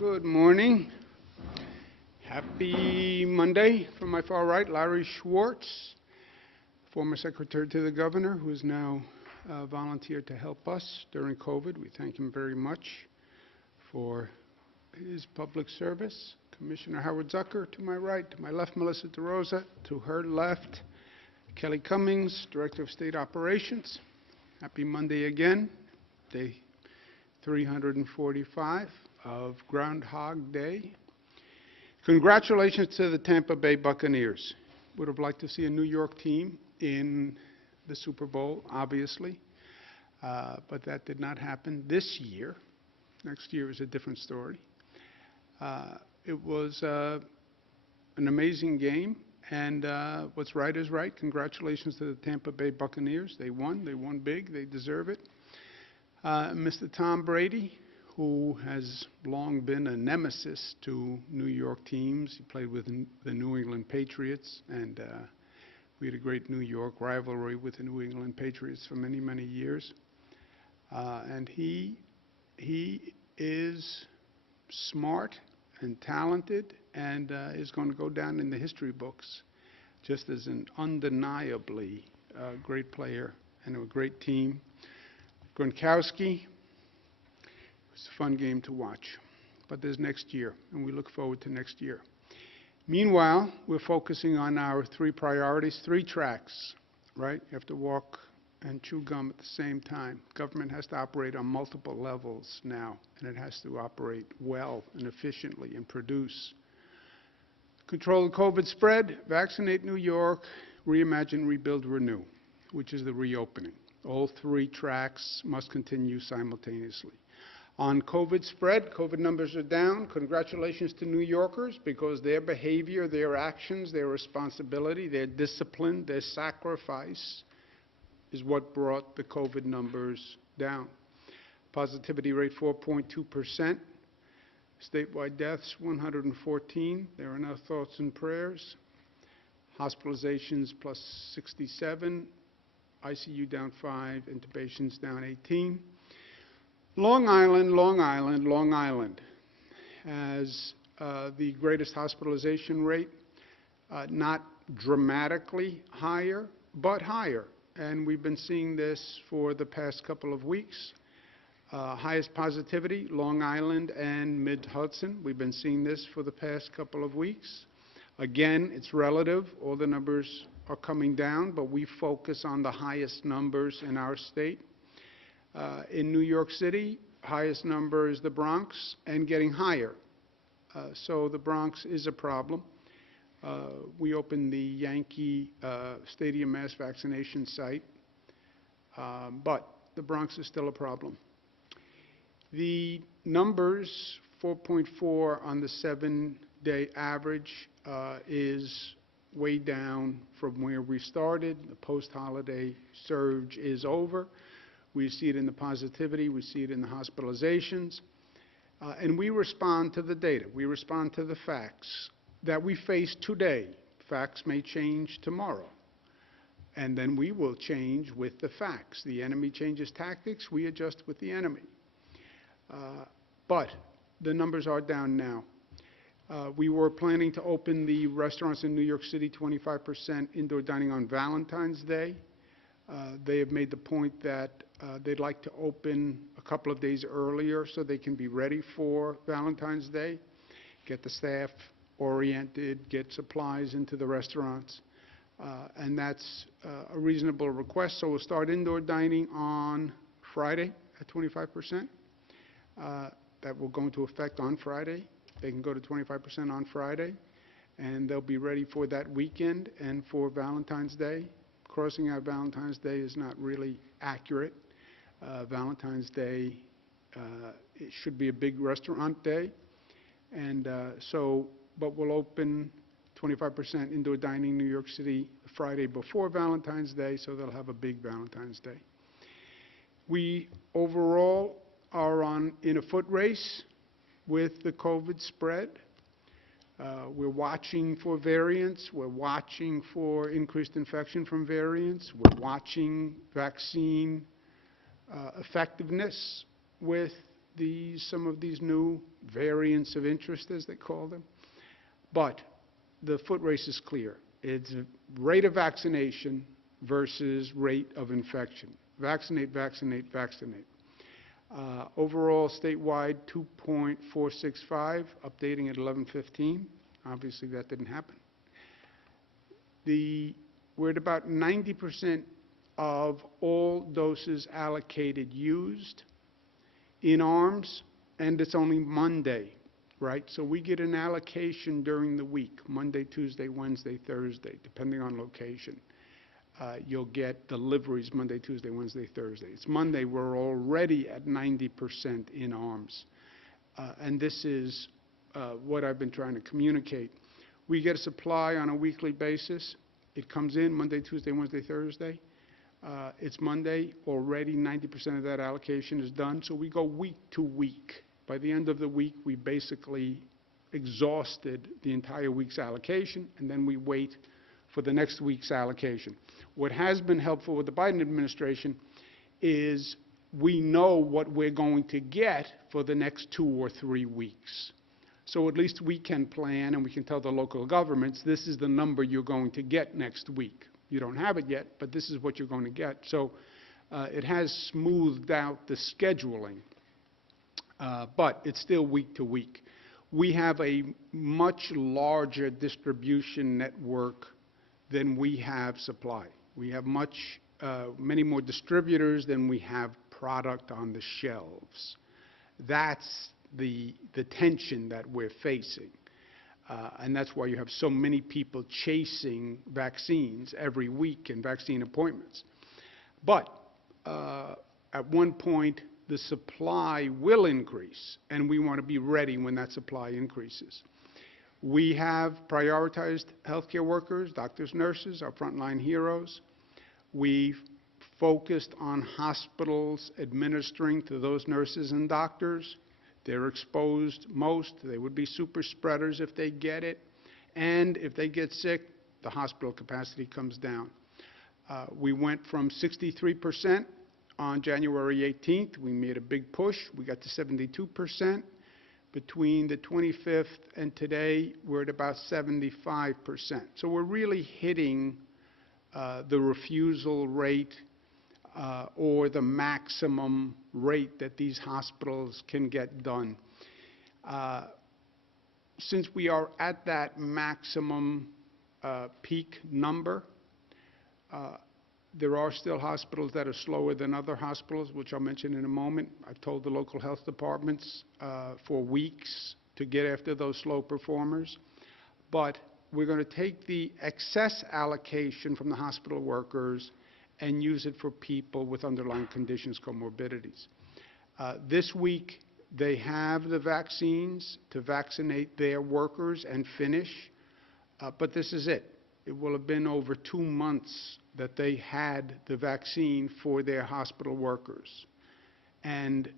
Good morning. Happy Monday. From my far right, Larry Schwartz, former secretary to the governor, who is now volunteered to help us during COVID. We thank him very much for his public service. Commissioner Howard Zucker to my right, to my left, Melissa DeRosa, to her left, Kelly Cummings, Director of State Operations. Happy Monday again, day 345 of Groundhog Day. Congratulations to the Tampa Bay Buccaneers. Would have liked to see a New York team in the Super Bowl, obviously, but that did not happen this year. Next year is a different story. It was an amazing game, and what's right is right. Congratulations to the Tampa Bay Buccaneers. They won big, they deserve it. Mr. Tom Brady, who has long been a nemesis to New York teams. He played with the New England Patriots, and we had a great New York rivalry with the New England Patriots for many, many years. And he is smart and talented and is going to go down in the history books just as an undeniably great player and a great team. Gronkowski, it's a fun game to watch, but there's next year, and we look forward to next year. Meanwhile, we're focusing on our three priorities, three tracks, right? You have to walk and chew gum at the same time. Government has to operate on multiple levels now, and it has to operate well and efficiently and produce. Control the COVID spread, vaccinate New York, reimagine, rebuild, renew, which is the reopening. All three tracks must continue simultaneously. On COVID spread, COVID numbers are down. Congratulations to New Yorkers, because their behavior, their actions, their responsibility, their discipline, their sacrifice is what brought the COVID numbers down. Positivity rate 4.2%. Statewide deaths 114. They're in our thoughts and prayers. Hospitalizations plus 67. ICU down 5. Intubations down 18. Long Island has the greatest hospitalization rate, not dramatically higher, but higher. And we've been seeing this for the past couple of weeks. Highest positivity, Long Island and Mid-Hudson. We've been seeing this for the past couple of weeks. Again, it's relative. All the numbers are coming down, but we focus on the highest numbers in our state. In New York City, highest number is the Bronx, and getting higher. So the Bronx is a problem. We opened the Yankee Stadium mass vaccination site, but the Bronx is still a problem. The numbers, 4.4 on the 7-day average, is way down from where we started. The post-holiday surge is over. We see it in the positivity, we see it in the hospitalizations, and we respond to the data. We respond to the facts that we face today. Facts may change tomorrow, and then we will change with the facts. The enemy changes tactics, we adjust with the enemy. But the numbers are down now. We were planning to open the restaurants in New York City 25% indoor dining on Valentine's Day. They have made the point that they'd like to open a couple of days earlier so they can be ready for Valentine's Day, get the staff oriented, get supplies into the restaurants, and that's a reasonable request. So we'll start indoor dining on Friday at 25%. That will go into effect on Friday. They can go to 25% on Friday, and they'll be ready for that weekend and for Valentine's Day. Crossing out Valentine's Day is not really accurate. Valentine's Day, it should be a big restaurant day, and but we'll open 25% indoor dining in New York City the Friday before Valentine's Day, so they'll have a big Valentine's Day. We overall are in a foot race with the COVID spread. We're watching for variants. We're watching for increased infection from variants. We're watching vaccine effectiveness with some of these new variants of interest, as they call them. But the foot race is clear. It's rate of vaccination versus rate of infection. Vaccinate, vaccinate, vaccinate. Overall, statewide, 2.465, updating at 11:15. Obviously, that didn't happen. We're at about 90% of all doses allocated used in arms, and it's only Monday, right? So we get an allocation during the week, Monday, Tuesday, Wednesday, Thursday, depending on location. You'll get deliveries Monday, Tuesday, Wednesday, Thursday. It's Monday, we're already at 90% in arms. And this is what I've been trying to communicate. We get a supply on a weekly basis. It comes in Monday, Tuesday, Wednesday, Thursday. It's Monday, already 90% of that allocation is done. So we go week to week. By the end of the week, we basically exhausted the entire week's allocation, and then we wait for the next week's allocation. What has been helpful with the Biden administration is we know what we're going to get for the next 2 or 3 weeks. So at least we can plan, and we can tell the local governments, this is the number you're going to get next week. You don't have it yet, but this is what you're going to get. So it has smoothed out the scheduling, but it's still week to week. We have a much larger distribution network than we have supply. We have many more distributors than we have product on the shelves. That's the tension that we're facing. And that's why you have so many people chasing vaccines every week and vaccine appointments. But at one point, the supply will increase, and we want to be ready when that supply increases. We have prioritized healthcare workers, doctors, nurses, our frontline heroes. We've focused on hospitals administering to those nurses and doctors. They're exposed most. They would be super spreaders if they get it. And if they get sick, the hospital capacity comes down. We went from 63% on January 18th. We made a big push. We got to 72%. Between the 25th and today, we're at about 75%. So we're really hitting the refusal rate or the maximum rate that these hospitals can get done. Since we are at that maximum peak number, there are still hospitals that are slower than other hospitals, which I'll mention in a moment. I've told the local health departments for weeks to get after those slow performers. But we're going to take the excess allocation from the hospital workers and use it for people with underlying conditions, comorbidities. This week, they have the vaccines to vaccinate their workers and finish, but this is it. It will have been over 2 months that they had the vaccine for their hospital workers. And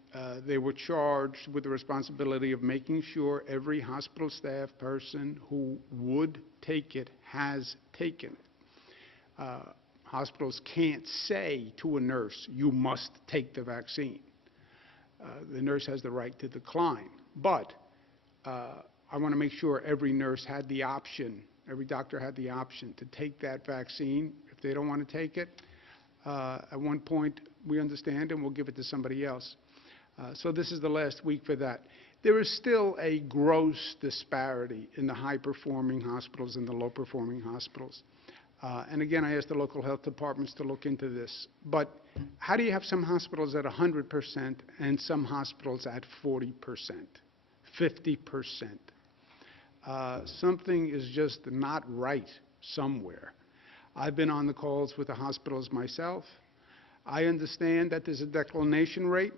they were charged with the responsibility of making sure every hospital staff person who would take it has taken it. Hospitals can't say to a nurse, you must take the vaccine. The nurse has the right to decline. But I want to make sure every nurse had the option, every doctor had the option to take that vaccine. If they don't want to take it, at one point we understand and we'll give it to somebody else. So this is the last week for that. There is still a gross disparity in the high-performing hospitals and the low-performing hospitals. And again, I asked the local health departments to look into this. But how do you have some hospitals at 100% and some hospitals at 40%, 50%? Something is just not right somewhere. I've been on the calls with the hospitals myself. I understand that there's a declination rate.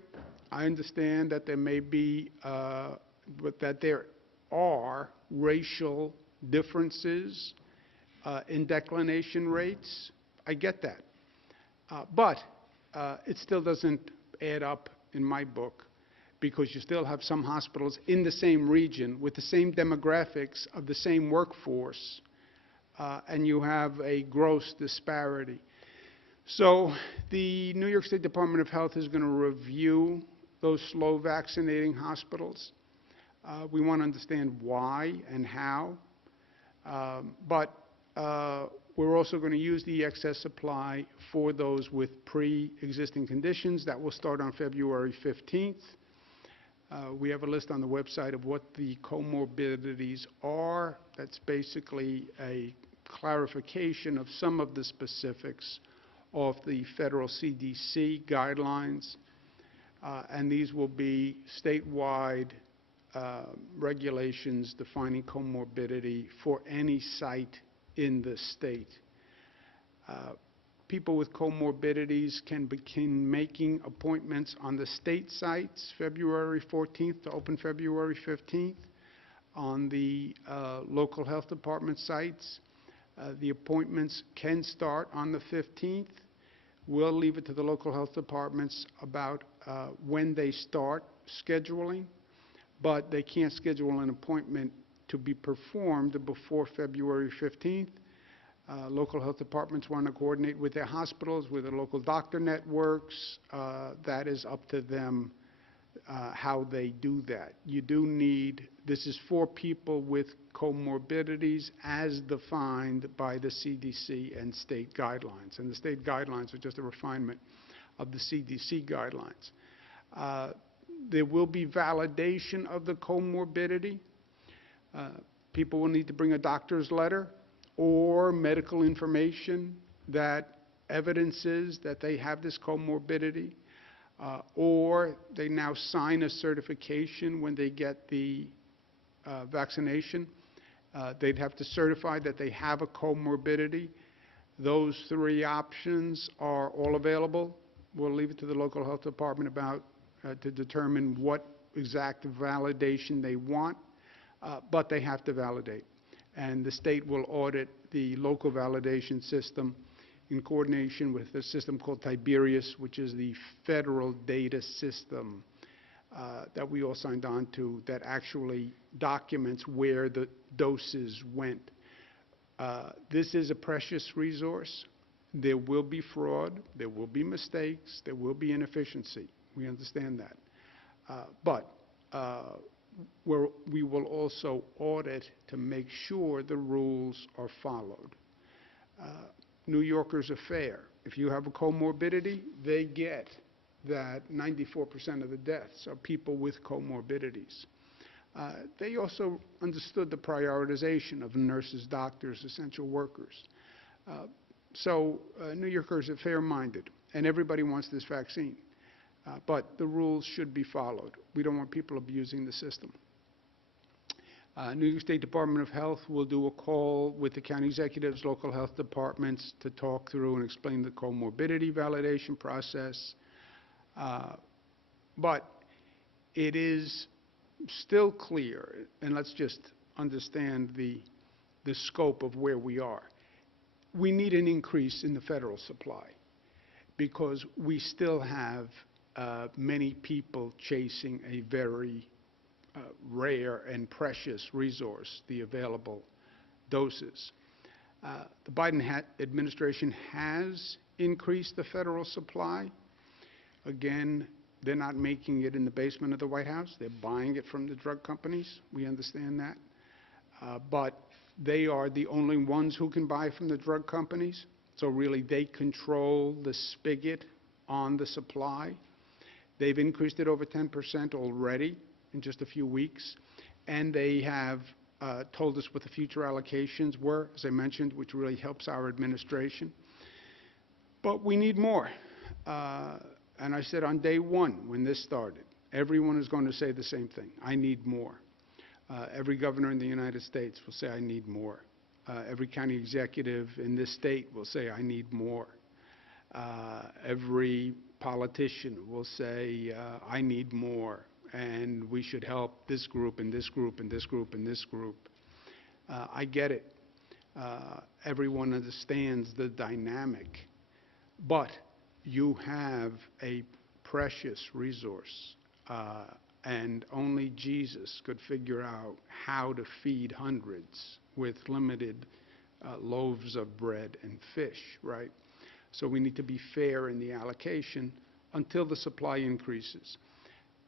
I understand that there may be, but that there are racial differences in declination rates. I get that. But it still doesn't add up in my book, because you still have some hospitals in the same region with the same demographics of the same workforce, and you have a gross disparity. So the New York State Department of Health is going to review those slow vaccinating hospitals. We want to understand why and how. But we're also going to use the excess supply for those with pre-existing conditions. That will start on February 15th. We have a list on the website of what the comorbidities are. That's basically a clarification of some of the specifics of the federal CDC guidelines. And these will be statewide regulations defining comorbidity for any site in the state. People with comorbidities can begin making appointments on the state sites February 14th to open February 15th. On the local health department sites, the appointments can start on the 15th. We'll leave it to the local health departments about when they start scheduling, but they can't schedule an appointment to be performed before February 15th. Local health departments want to coordinate with their hospitals, with their local doctor networks. That is up to them how they do that. You do need, this is for people with comorbidities as defined by the CDC and state guidelines. And the state guidelines are just a refinement of the CDC guidelines. There will be validation of the comorbidity. People will need to bring a doctor's letter or medical information that evidences that they have this comorbidity, or they now sign a certification when they get the vaccination. They'd have to certify that they have a comorbidity. Those three options are all available. We'll leave it to the local health department to determine what exact validation they want, but they have to validate. And the state will audit the local validation system in coordination with a system called Tiberius, which is the federal data system that we all signed on to that actually documents where the doses went. This is a precious resource. There will be fraud, there will be mistakes, there will be inefficiency. We understand that. But we will also audit to make sure the rules are followed. New Yorkers are fair. If you have a comorbidity, they get that 94% of the deaths are people with comorbidities. They also understood the prioritization of nurses, doctors, essential workers. So New Yorkers are fair-minded, and everybody wants this vaccine. But the rules should be followed. We don't want people abusing the system. New York State Department of Health will do a call with the county executives, local health departments to talk through and explain the comorbidity validation process. But it is still clear, and let's just understand the scope of where we are. We need an increase in the federal supply because we still have many people chasing a very rare and precious resource, the available doses. The Biden administration has increased the federal supply. Again, they're not making it in the basement of the White House. They're buying it from the drug companies. We understand that. But they are the only ones who can buy from the drug companies. So really, they control the spigot on the supply. They've increased it over 10% already in just a few weeks. And they have told us what the future allocations were, as I mentioned, which really helps our administration. But we need more. And I said on day one when this started, everyone is going to say the same thing. I need more. Every governor in the United States will say, I need more. Every county executive in this state will say, I need more. Every politician will say, I need more, and we should help this group and this group and this group and this group. I get it. Everyone understands the dynamic. But you have a precious resource, and only Jesus could figure out how to feed hundreds with limited loaves of bread and fish, right? So we need to be fair in the allocation until the supply increases.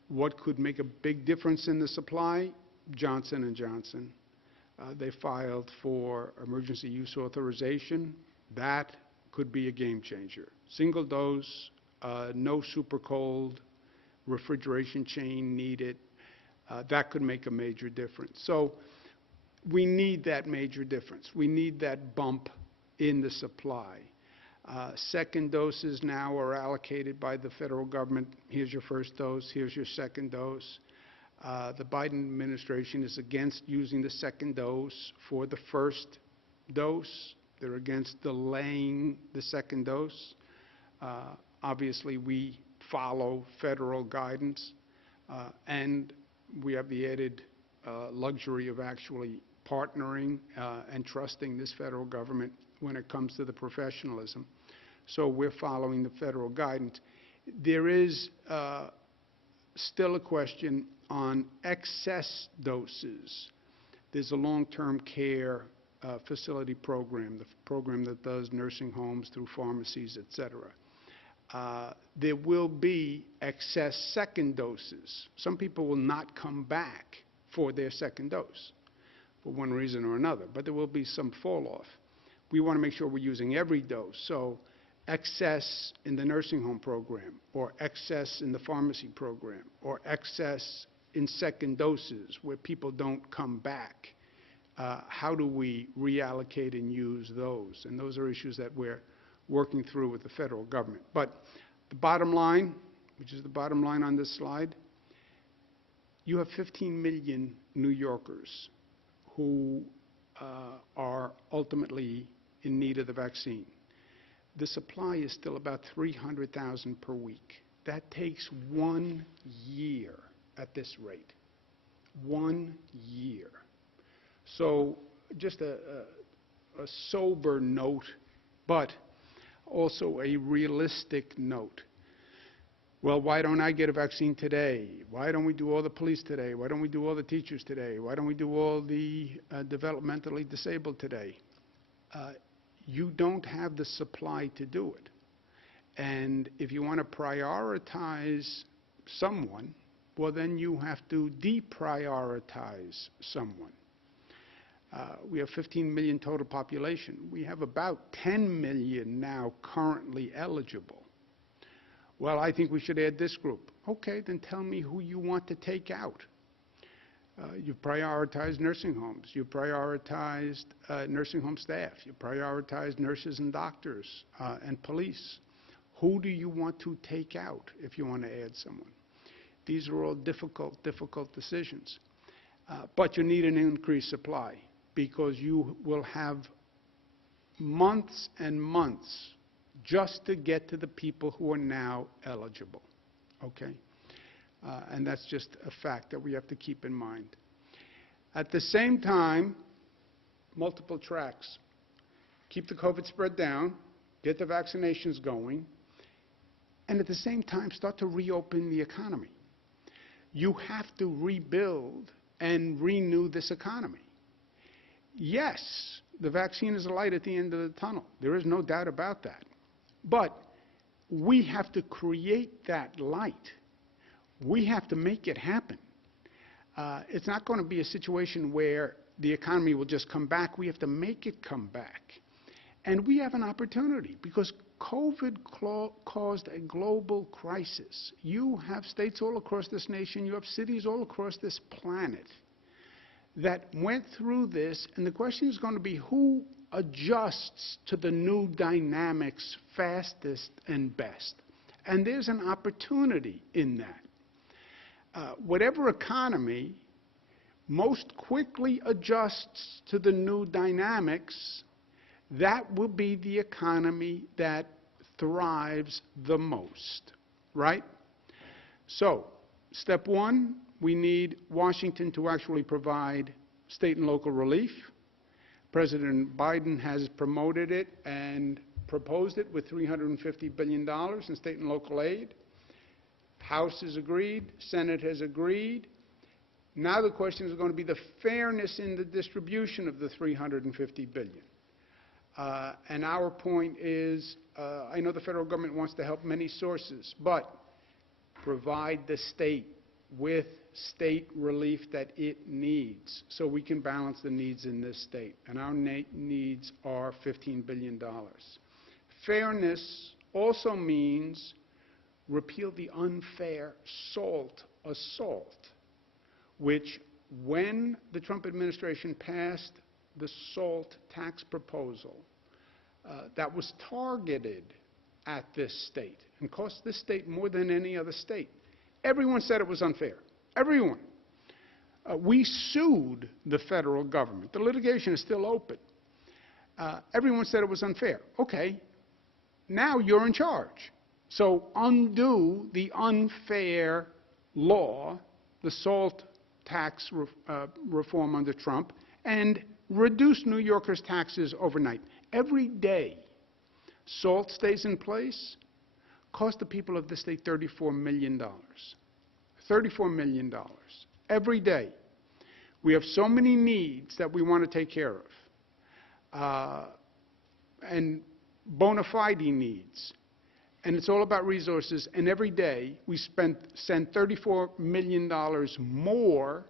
What could make a big difference in the supply? Johnson & Johnson. They filed for emergency use authorization. That could be a game changer. Single dose, no super cold, refrigeration chain needed. That could make a major difference. So we need that major difference. We need that bump in the supply. Second doses now are allocated by the federal government. Here's your first dose, here's your second dose. The Biden administration is against using the second dose for the first dose. They're against delaying the second dose. Obviously, we follow federal guidance, and we have the added luxury of actually partnering and trusting this federal government when it comes to the professionalism. So we're following the federal guidance. There is still a question on excess doses. There's a long-term care facility program, the program that does nursing homes through pharmacies, et cetera. There will be excess second doses. Some people will not come back for their second dose for one reason or another, but there will be some fall off. We want to make sure we're using every dose. So excess in the nursing home program, or excess in the pharmacy program, or excess in second doses where people don't come back. How do we reallocate and use those? And those are issues that we're working through with the federal government. But the bottom line, which is the bottom line on this slide, you have 15 million New Yorkers who are ultimately in need of the vaccine. The supply is still about 300,000 per week. That takes 1 year at this rate. 1 year. So just a sober note, but also a realistic note. Well, why don't I get a vaccine today? Why don't we do all the police today? Why don't we do all the teachers today? Why don't we do all the developmentally disabled today? You don't have the supply to do it. And if you want to prioritize someone, well, then you have to deprioritize someone. We have 15 million total population. We have about 10 million now currently eligible. Well, I think we should add this group. Okay, then tell me who you want to take out. You prioritized nursing homes. You prioritized nursing home staff. You prioritized nurses and doctors and police. Who do you want to take out if you want to add someone? These are all difficult decisions. But you need an increased supply because you will have months and months just to get to the people who are now eligible, okay? And that's just a fact that we have to keep in mind. At the same time, multiple tracks. Keep the COVID spread down, get the vaccinations going, and at the same time, start to reopen the economy. You have to rebuild and renew this economy. Yes, the vaccine is a light at the end of the tunnel. There is no doubt about that. But we have to create that light. We have to make it happen. It's not going to be a situation where the economy will just come back. We have to make it come back. And we have an opportunity because COVID caused a global crisis. You have states all across this nation, you have cities all across this planet that went through this, and the question is going to be who adjusts to the new dynamics fastest and best. And there's an opportunity in that. Whatever economy most quickly adjusts to the new dynamics, that will be the economy that thrives the most, right? So, step one, we need Washington to actually provide state and local relief. President Biden has promoted it and proposed it with $350 billion in state and local aid. House has agreed, Senate has agreed. Now the question is going to be the fairness in the distribution of the $350 billion. And our point is, I know the federal government wants to help many sources, but provide the state with state relief that it needs so we can balance the needs in this state. And our needs are $15 billion. Fairness also means repeal the unfair SALT assault, which when the Trump administration passed the SALT tax proposal, that was targeted at this state and cost this state more than any other state. Everyone said it was unfair. Everyone. We sued the federal government. The litigation is still open. Everyone said it was unfair. Okay, now you're in charge. So undo the unfair law, the SALT tax reform under Trump, and reduce New Yorkers' taxes overnight. Every day SALT stays in place costs the people of the state $34 million. $34 million. Every day. We have so many needs that we want to take care of. And bona fide needs. And it's all about resources. And every day we send $34 million more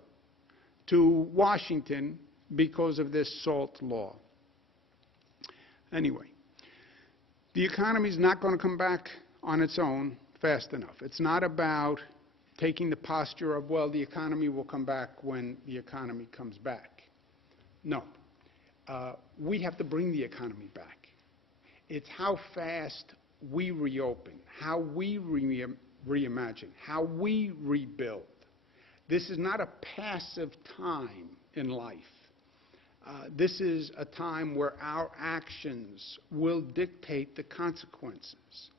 to Washington because of this SALT law. Anyway, the economy is not going to come back on its own fast enough. It's not about taking the posture of, well, the economy will come back when the economy comes back. No. We have to bring the economy back. It's how fast we reopen, how we reimagine, how we rebuild. This is not a passive time in life. This is a time where our actions will dictate the consequences.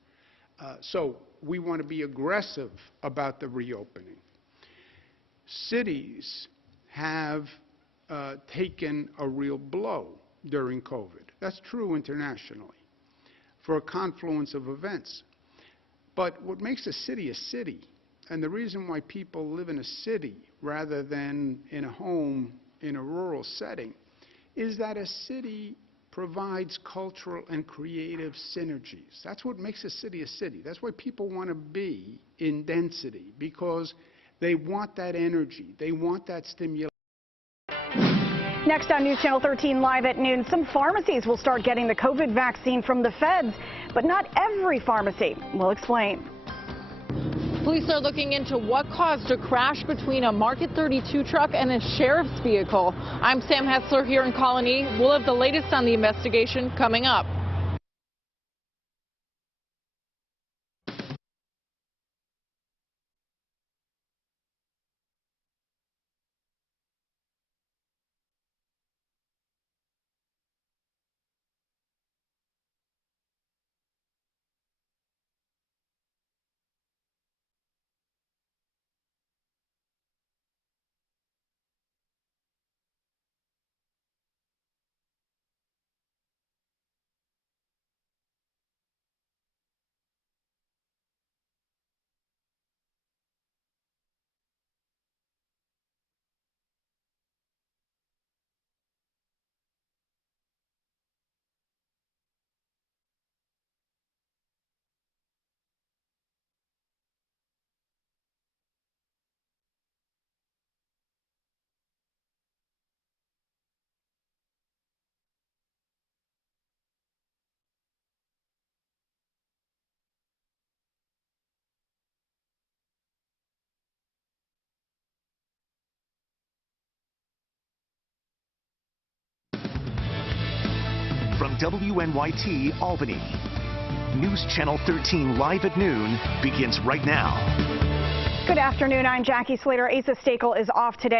So we want to be aggressive about the reopening. Cities have taken a real blow during COVID. That's true internationally for a confluence of events. But what makes a city, and the reason why people live in a city rather than in a home in a rural setting, is that a city provides cultural and creative synergies. That's what makes a city a city. That's why people want to be in density, because they want that energy. They want that stimulation. Next on News Channel 13 Live at noon, some pharmacies will start getting the COVID vaccine from the feds, but not every pharmacy. We'll explain. Police are looking into what caused a crash between a Market 32 truck and a sheriff's vehicle. I'm Sam Hessler here in Colony. We'll have the latest on the investigation coming up. From WNYT Albany, News Channel 13 Live at noon begins right now. Good afternoon. I'm Jackie Slater. Asa Stakel is off today.